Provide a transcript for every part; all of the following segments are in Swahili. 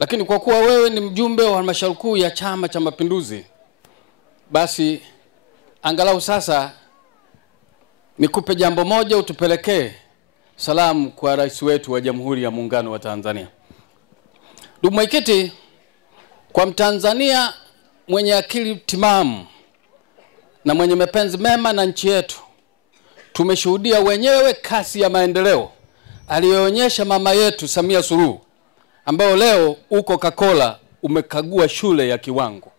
Lakini kwa kuwa wewe ni mjumbe wa halmashauri kuu ya Chama cha Mapinduzi, basi angalau sasa nikupe jambo moja, utupelekee salamu kwa rais wetu wa Jamhuri ya Muungano wa Tanzania. Ndugu Mwenyekiti, kwa Mtanzania mwenye akili timamu na mwenye mapenzi mema na nchi yetu, tumeshuhudia wenyewe kasi ya maendeleo aliyoonyesha mama yetu Samia Suluhu, ambao leo uko Kakola umekagua shule ya kiwango.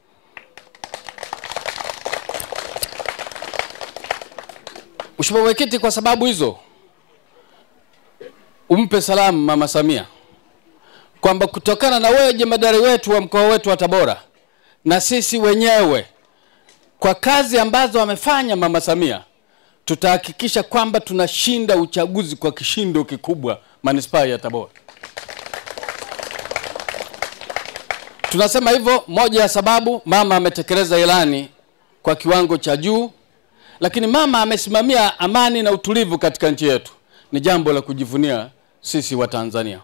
Mheshimiwa Mwenyekiti, kwa sababu hizo umpe salamu Mama Samia kwamba kutokana na wewe jemadari wetu wa mkoa wetu wa Tabora na sisi wenyewe, kwa kazi ambazo amefanya Mama Samia, tutahakikisha kwamba tunashinda uchaguzi kwa kishindo kikubwa manispaa ya Tabora. Tunasema hivyo, moja ya sababu mama ametekeleza ilani kwa kiwango cha juu, lakini mama amesimamia amani na utulivu katika nchi yetu. Ni jambo la kujivunia sisi wa Tanzania.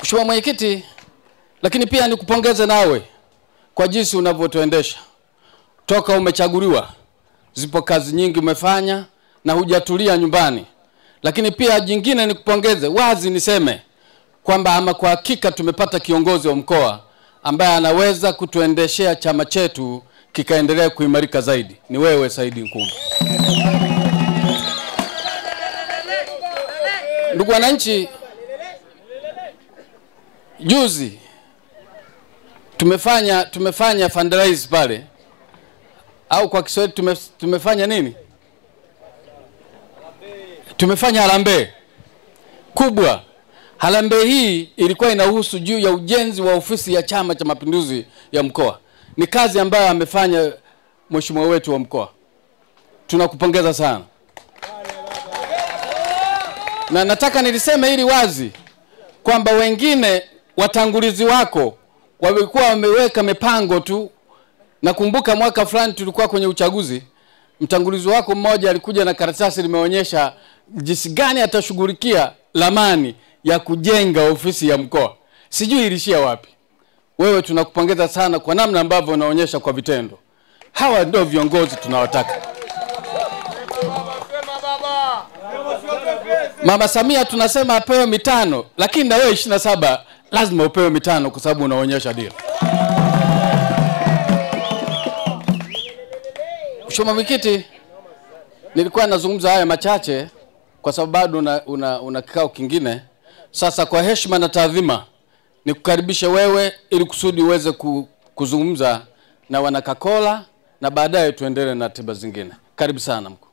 Mheshimiwa Mwenyekiti, lakini pia nikupongeze nawe kwa jinsi unavyotuendesha. Toka umechaguliwa, zipo kazi nyingi umefanya na hujatulia nyumbani. Lakini pia jingine nikupongeze, wazi niseme kwamba ama kwa hakika tumepata kiongozi wa mkoa ambaye anaweza kutuendeshea chama chetu kikaendelea kuimarika zaidi. Ni wewe Saidi Nkumbi. Ndugu wananchi, juzi tumefanya fundraise pale, au kwa Kiswahili tumefanya nini? Tumefanya harambee kubwa. Harambee hii ilikuwa inahusu juu ya ujenzi wa ofisi ya Chama cha Mapinduzi ya mkoa. Ni kazi ambayo amefanya mheshimiwa wetu wa mkoa. Tunakupongeza sana. Na nataka niliseme hili wazi kwamba wengine watangulizi wako walikuwa wameweka mipango tu. Nakumbuka mwaka fulani tulikuwa kwenye uchaguzi, mtangulizi wako mmoja alikuja na karatasi limeonyesha jinsi gani atashughulikia lamani ya kujenga ofisi ya mkoa. Sijui ilishia wapi. Wewe tunakupongeza sana kwa namna ambavyo unaonyesha kwa vitendo. Hawa ndio viongozi tunawataka. Mama Samia tunasema apewe 5, lakini na wewe 27 lazima upewe 5 kwa sababu unaonyesha dira. Mheshimiwa Mwenyekiti, nilikuwa nazungumza haya machache kwa sababu bado una kikao kingine. Sasa kwa heshima na taadhima nikukaribisha wewe ili kusudi uweze kuzungumza na wana Kakola na baadaye tuendelee na tiba zingine. Karibu sana mkuu.